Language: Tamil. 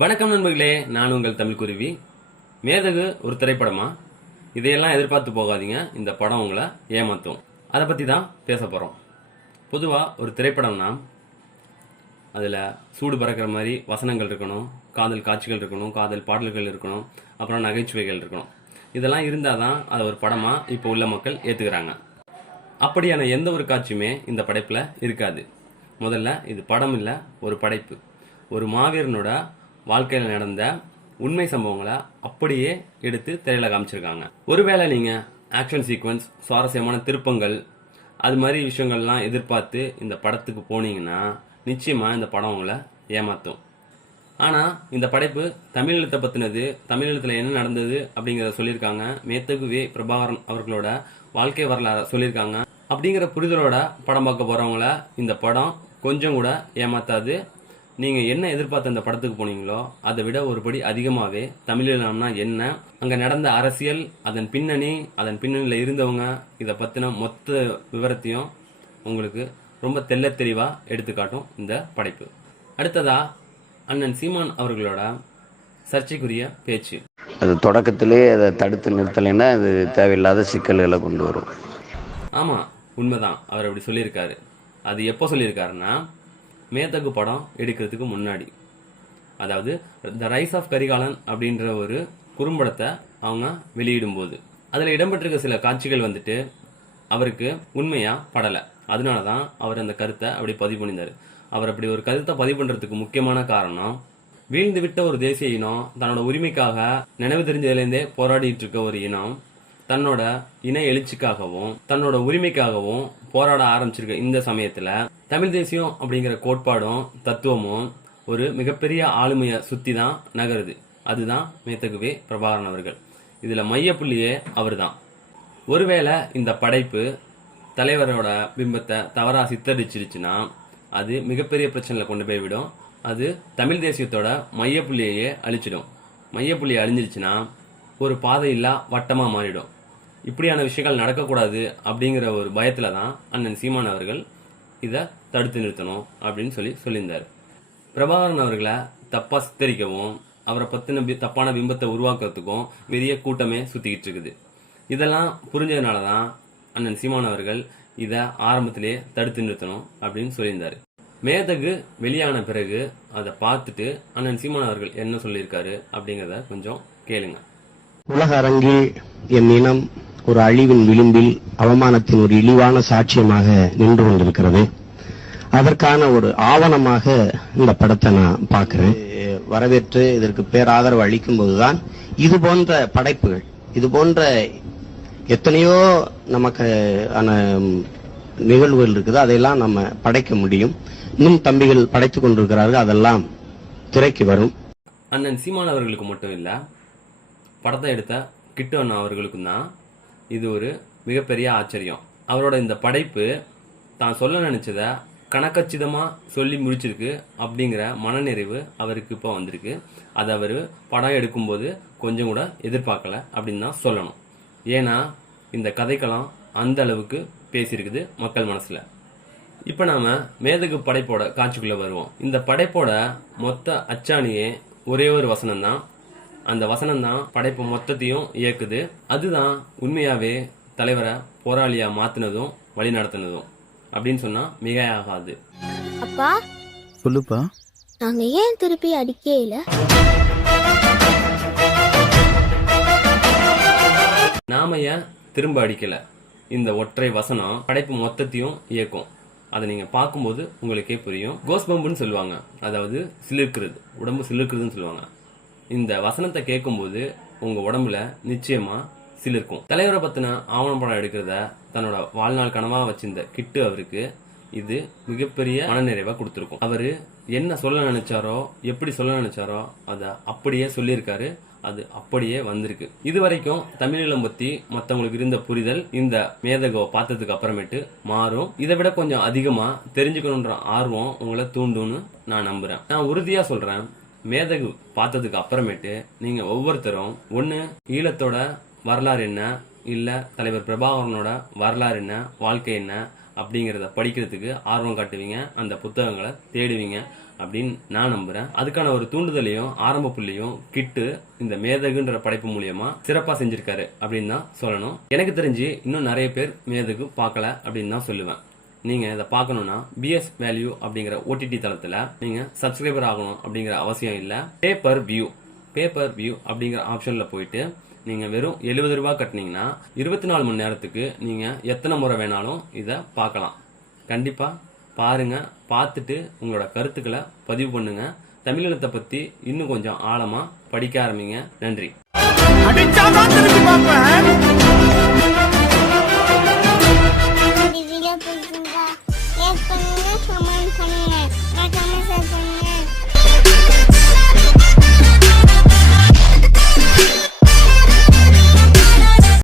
வணக்கம் நண்பர்களே நான் உங்கள் தமிழ் குருவி. மேதகு ஒரு திரைப்படமா? இதையெல்லாம் எதிர்பார்த்து போகாதீங்க. இந்த படம் உங்களை ஏமாற்றும் அதை பற்றி தான் பேச போகிறோம் பொதுவாக ஒரு திரைப்படம்னா அதில் சூடு பறக்கிற மாதிரி வசனங்கள் இருக்கணும் காதல் காட்சிகள் இருக்கணும் காதல் பாடல்கள் இருக்கணும் அப்புறம் நகைச்சுவைகள் இருக்கணும். இதெல்லாம் இருந்தால் தான் அது ஒரு படமாக இப்போ உள்ள மக்கள் ஏற்றுக்கிறாங்க அப்படியான எந்த ஒரு காட்சியுமே இந்த படைப்பில் இருக்காது. முதல்ல இது படம் இல்லை ஒரு படைப்பு. ஒரு மாவீரனோட வாழ்க்கையில் நடந்த உண்மை சம்பவங்களை அப்படியே எடுத்து திரையில காமிச்சிருக்காங்க. ஒருவேளை நீங்கள் ஆக்ஷன் சீக்வன்ஸ் சுவாரஸ்யமான திருப்பங்கள் அது மாதிரி விஷயங்கள்லாம் எதிர்பார்த்து இந்த படத்துக்கு போனீங்கன்னா நிச்சயமாக இந்த படம் உங்களை ஏமாற்றும் ஆனால் இந்த படைப்பு தமிழீழத்தை பற்றினது தமிழீழத்தில் என்ன நடந்தது அப்படிங்கிறத சொல்லியிருக்காங்க. மேத்தகு வே. பிரபாகரன் அவர்களோட வாழ்க்கை வரலாறு சொல்லியிருக்காங்க. அப்படிங்கிற புரிதலோட படம் பார்க்க போகிறவங்கள இந்த படம் கொஞ்சம் கூட ஏமாத்தாது. நீங்கள் என்ன எதிர்பார்த்து அந்த படத்துக்கு போனீங்களோ அதை விட ஒரு படி அதிகமாகவே தமிழீழம்னா என்ன அங்கே நடந்த அரசியல் அதன் பின்னணி அதன் பின்னணியில் இருந்தவங்க இதை பற்றின மொத்த விவரத்தையும் உங்களுக்கு ரொம்ப தெள்ளத் தெளிவாக எடுத்துக்காட்டும் இந்த படைப்பு. அடுத்ததா அண்ணன் சீமான் அவர்களோட சர்ச்சைக்குரிய பேச்சு. அது தொடக்கத்திலே அதை தடுத்து நிறுத்தலைன்னா அது தேவையில்லாத சிக்கல்களை கொண்டு வரும். ஆமாம் உண்மைதான். அவர் அப்படி சொல்லியிருக்காரு. அது எப்போ சொல்லியிருக்காருன்னா மேத்தகு படம் எடுக்கிறதுக்கு முன்னாடி. அதாவது த ரைஸ் ஆஃப் கரிகாலன் அப்படின்ற ஒரு குறும்படத்தை அவங்க வெளியிடும்போது. அதில் இடம்பெற்றிருக்க சில காட்சிகள் வந்துட்டு அவருக்கு உண்மையாக படலை. அதனால தான் அவர் அந்த கருத்தை அப்படி பதிவு பண்ணியிருந்தார். அவர் அப்படி ஒரு கருத்தை பதிவு பண்ணுறதுக்கு முக்கியமான காரணம் வீழ்ந்து விட்ட ஒரு தேசிய இனம் தன்னோட உரிமைக்காக நினைவு தெரிஞ்சதுலேருந்தே போராடிட்டு இருக்க ஒரு இனம் தன்னோட இன எழுச்சிக்காகவும் தன்னோட உரிமைக்காகவும் போராட ஆரம்பிச்சிருக்க இந்த சமயத்துல தமிழ் தேசியம் அப்படிங்கிற கோட்பாடும் தத்துவமும் ஒரு மிகப்பெரிய ஆளுமையை சுத்தி தான் நகருது. அதுதான் மேத்தகுவே பிரபாகரன் அவர்கள். இதுல மையப்புள்ளியே அவர் தான் ஒருவேளை இந்த படைப்பு தலைவரோட பிம்பத்தை தவறா சித்தரிச்சிருச்சுன்னா அது மிகப்பெரிய பிரச்சனையில கொண்டு போய் விடும். அது தமிழ் தேசியத்தோட மையப்புள்ளியையே அழிச்சிடும். மையப்புள்ளி அழிஞ்சிருச்சுன்னா ஒரு பாதையில்லா வட்டமாக வட்டமா மாறிடும். இப்படியான விஷயங்கள் நடக்கக்கூடாது அப்படிங்கிற ஒரு பயத்தில் தான் அண்ணன் சீமான் அவர்கள் இதை தடுத்து நிறுத்தணும் அப்படின்னு சொல்லி சொல்லியிருந்தார். பிரபாகரன் அவர்களை தப்பா சித்தரிக்கவும் அவரை பற்றின தப்பான பிம்பத்தை உருவாக்குறதுக்கும் பெரிய கூட்டமே சுத்திக்கிட்டு இருக்குது. இதெல்லாம் புரிஞ்சதுனால தான் அண்ணன் சீமான் அவர்கள் இதை ஆரம்பத்திலே தடுத்து நிறுத்தணும் அப்படின்னு சொல்லியிருந்தாரு. மேதகு வெளியான பிறகு அதை பார்த்துட்டு அண்ணன் சீமான் அவர்கள் என்ன சொல்லியிருக்காரு அப்படிங்கிறத கொஞ்சம் கேளுங்க. உலக அரங்கில் என் இனம் ஒரு அழிவின் விளிம்பில் அவமானத்தின் ஒரு இழிவான சாட்சியமாக நின்று கொண்டிருக்கிறது. அதற்கான ஒரு ஆவணமாக இந்த படத்தை நான் பார்க்கிறேன். வரவேற்று இதற்கு பேராதரவு அளிக்கும் போதுதான் இது போன்ற படைப்புகள் இது போன்ற எத்தனையோ நமக்கு ஆன நிகழ்வுகள் இருக்குது அதையெல்லாம் நம்ம படைக்க முடியும். இன்னும் தம்பிகள் படைத்துக் கொண்டிருக்கிறார்கள் அதெல்லாம் திரைக்கு வரும். அண்ணன் சீமான் அவர்களுக்கு மட்டும் இல்ல படத்தை எடுத்த கிட்டு அண்ணா அவர்களுக்கும் தான். இது ஒரு மிகப்பெரிய ஆச்சரியம். அவரோட இந்த படைப்பு தான் சொல்ல நினைச்சத கணக்கச்சிதமா சொல்லி முடிச்சிருக்கு அப்படிங்கிற மனநிறைவு அவருக்கு இப்போ வந்திருக்கு. அதை அவர் படம் எடுக்கும்போது கொஞ்சம் கூட எதிர்பார்க்கல அப்படின்னு தான் சொல்லணும். ஏன்னா இந்த கதைக்களம் அந்த அளவுக்கு பேசியிருக்குது மக்கள் மனசுல. இப்போ நாம மேதகு படைப்போட காட்சிக்குள்ள வருவோம். இந்த படைப்போட மொத்த அச்சாணியே ஒரே ஒரு வசனம் தான் அந்த வசனம் தான் படைப்பு மொத்தத்தையும் இயக்குது. அதுதான் உண்மையாவே தலைவரை போராளியா மாத்தினதும் வழி நடத்தினதும். அப்படின்னு சொன்னா மிகையாகாது. அப்பா. சொல்லுப்பா. நாங்க ஏன் திருப்பி அடிக்கே இல்ல? நாம ஏன் திரும்ப அடிக்கல? இந்த ஒற்றை வசனம் படைப்பு மொத்தத்தையும் இயக்கும். அதை நீங்க பார்க்கும்போது உங்களுக்கே புரியும். கோஸ் பம்புன்னு சொல்லுவாங்க. அதாவது சிலிர்க்கிறது. உடம்பு சிலிர்க்கிறதுன்னு சொல்லுவாங்க. இந்த வசனத்தை கேட்கும்போது உங்க உடம்புல நிச்சயமா சிலிருக்கும். தலைவரை பத்தின ஆவணப்படம் எடுக்கிறத தன்னோட வாழ்நாள் கனவா வச்சிருந்த கிட்டு அவருக்கு இது மிகப்பெரிய மனநிறைவை கொடுத்துருக்கும். அவரு என்ன சொல்ல நினைச்சாரோ எப்படி சொல்ல நினைச்சாரோ அதை அப்படியே சொல்லியிருக்காரு. அது அப்படியே வந்திருக்கு. இது வரைக்கும் தமிழீழம் பத்தி மத்தவங்களுக்கு இருந்த புரிதல் இந்த மேதகவை பார்த்ததுக்கு அப்புறமேட்டு மாறும். இதை விட கொஞ்சம் அதிகமா தெரிஞ்சுக்கணுன்ற ஆர்வம் உங்களை தூண்டும்னு நான் நம்புறேன். நான் உறுதியா சொல்றேன் மேதகு பார்த்ததுக்கு அப்புறமேட்டு நீங்க ஒவ்வொருத்தரும் ஒன்னு ஈழத்தோட வரலாறு என்ன? இல்ல தலைவர் பிரபாகரனோட வரலாறு என்ன? வாழ்க்கை என்ன? அப்படிங்கிறத படிக்கிறதுக்கு ஆர்வம் காட்டுவீங்க. அந்த புத்தகங்களை தேடுவீங்க அப்படின்னு நான் நம்புறேன். அதுக்கான ஒரு தூண்டுதலையும் ஆரம்ப புள்ளியும் கிட்டு இந்த மேதகுன்ற படைப்பு மூலியமா சிறப்பா செஞ்சிருக்காரு அப்படின்னு தான் சொல்லணும். எனக்கு தெரிஞ்சு இன்னும் நிறைய பேர் மேதகு பார்க்கல அப்படின்னு தான் சொல்லுவேன். நீங்கள் இதை பார்க்கணும்னா பிஎஸ் வேல்யூ அப்படிங்கிற ஓடிடி தளத்தில் நீங்கள் சப்ஸ்கிரைபர் ஆகணும் அப்படிங்கிற அவசியம் இல்லை. பேப்பர் வியூ பேப்பர் வியூ அப்படிங்கிற ஆப்ஷனில் போயிட்டு நீங்கள் வெறும் எழுபது ரூபா கட்டினீங்கன்னா இருபத்தி நாலு மணி நேரத்துக்கு நீங்கள் எத்தனை முறை வேணாலும் இதை பார்க்கலாம். கண்டிப்பாக பாருங்கள் பார்த்துட்டு உங்களோட கருத்துக்களை பதிவு பண்ணுங்கள் தமிழினத்தை பற்றி இன்னும் கொஞ்சம் ஆழமாக படிக்க ஆரம்பிங்க. நன்றி. அடிச்சாதான் திருப்பி பார்ப்பேன்.